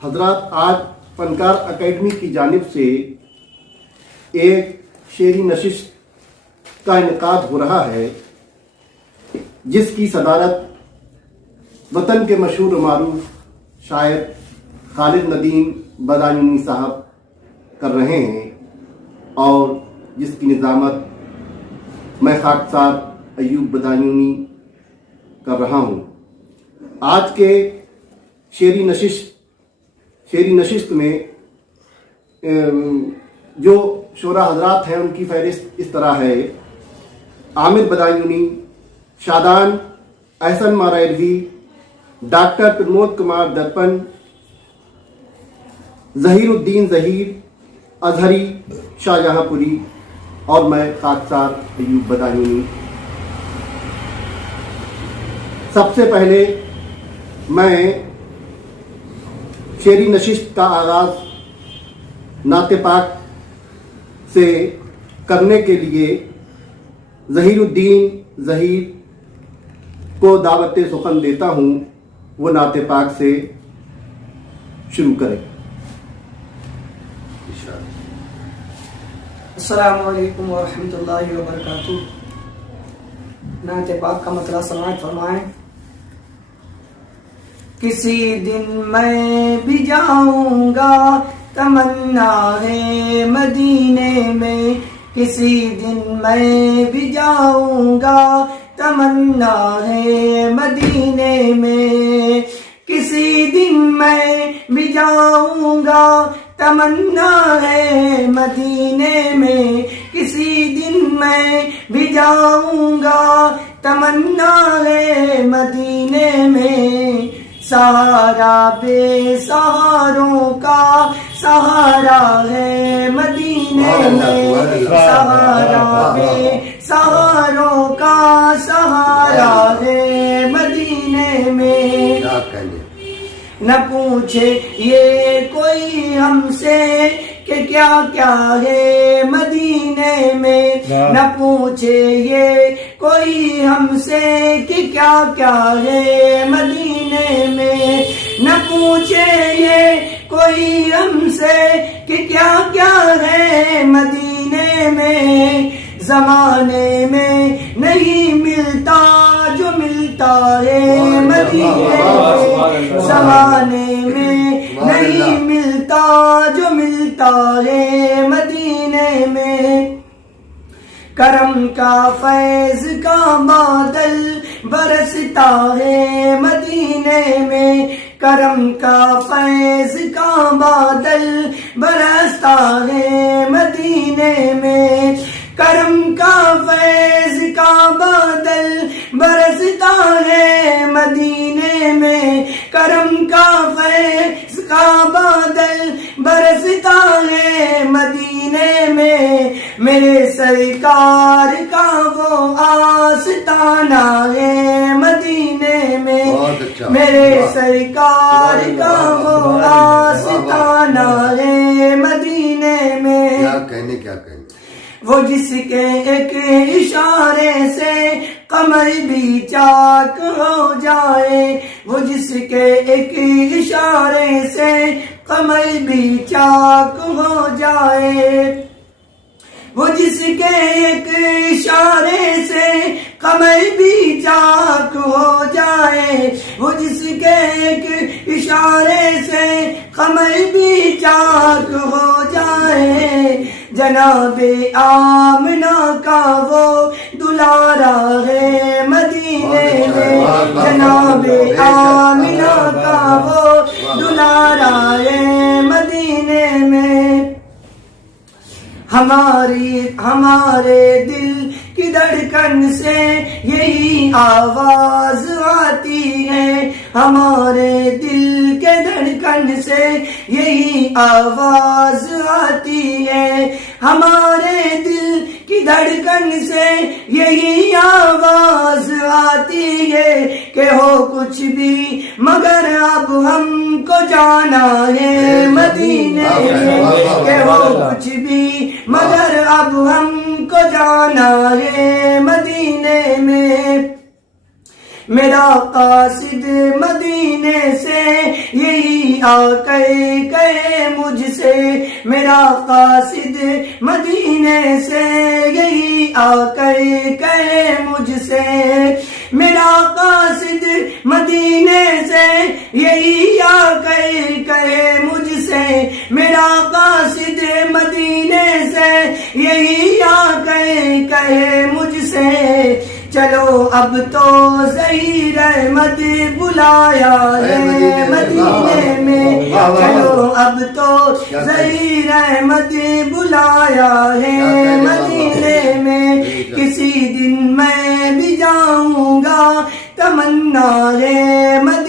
حضرات، آج فنکار اکیڈمی کی جانب سے ایک شعری نشست کا انعقاد ہو رہا ہے، جس کی صدارت وطن کے مشہور و معروف شاعر خالد ندیم بدایونی صاحب کر رہے ہیں، اور جس کی نظامت میں خاکسار ایوب بدایونی کر رہا ہوں۔ آج کے شعری نشست میں جو شعراء حضرات ہیں ان کی فہرست اس طرح ہے: عامر بدایونی، شادان احسن ماریلوی، ڈاکٹر پرمود کمار درپن، ظہیر الدین ظہیر، اظہری شاہجہاں پوری، اور میں خاکسار ایوب بدایونی۔ سب سے پہلے میں شعری نشست کا آغاز نعت پاک سے کرنے کے لیے ظہیر الدین ظہیر کو دعوت سخن دیتا ہوں، وہ نعت پاک سے شروع کریں۔ السلام علیکم ورحمۃ اللہ وبرکاتہ۔ نعت پاک کا مطلع سماعت فرمائیں۔ کسی دن میں بھی جاؤں گا، تمنا ہے مدینے میں، کسی دن میں بھی جاؤں گا، تمنا ہے مدینے میں، کسی دن میں بھی جاؤں گا، تمنا ہے مدینے میں، کسی دن میں بھی جاؤں گا، تمنا ہے مدینے میں، سہارا بے سہاروں کا سہارا ہے مدینے میں، سہارا بے سہاروں کا سہارا ہے مدینے میں۔ نہ پوچھے یہ کوئی ہم سے کہ کیا کیا ہے مدینے میں، نہ پوچھے یہ کوئی ہم سے کہ کیا کیا ہے مدینے میں، نہ پوچھے یہ کوئی ہم سے کہ کیا کیا ہے مدینے میں، زمانے میں نہیں ملتا جو ملتا ہے مدینے میں، زمانے میں نہیں ملتا جو ملتا ہے مدینے میں، کرم کا فیض کا بادل برستا ہے مدینے میں، کرم کا فیض کا بادل برستا ہے مدینے میں، کرم کا فیض کا بادل برستا ہے مدینے میں، کرم کا فیض کا بادل برستا ہے مدینے میں، میرے سرکار کا وہ آستانہ ہے مدینے میں، میرے سرکار کا وہ آستانہ ہے مدینے میں، کیا کہنے وہ جس کے ایک اشارے سے قمر بھی چاک ہو جائے، وہ جس کے ایک اشارے سے قمر بھی چاک ہو جائے، وہ جس کے ایک اشارے سے قمر بھی چاک ہو جائے، وہ جس کے ایک اشارے سے قمر بھی چاک ہو جائے، جناب آمنہ کا وہ دلارا ہے مدینے میں، جناب آمنہ کا وہ دلارا ہے مدینے میں، ہمارے دل کی دھڑکن سے یہی آواز آتی ہے، ہمارے دل کے دھڑکن سے یہی آواز آتی ہے، ہمارے دل کی دھڑکن سے یہی آواز آتی ہے کہ ہو کچھ بھی مگر اب ہم کو جانا ہے مدینے میں، کہ ہو کچھ بھی مگر اب ہم کو جانا ہے مدینے میں، میرا قاصد مدینے سے یہی آ کر کہے مجھ سے، میرا قاصد مدینے سے یہی آ کر کہے مجھ سے، میرا قاصد مدینے سے یہی آ کر کہے مجھ سے، میرا قاصد مدینے سے یہی آ کر کہے مجھ سے، چلو اب تو ظہیر احمد بلایا ہے مدینے میں، چلو اب تو ظہیر احمد بلایا ہے مدینے میں، کسی دن میں بھی جاؤں گا تمنا ہے مدینے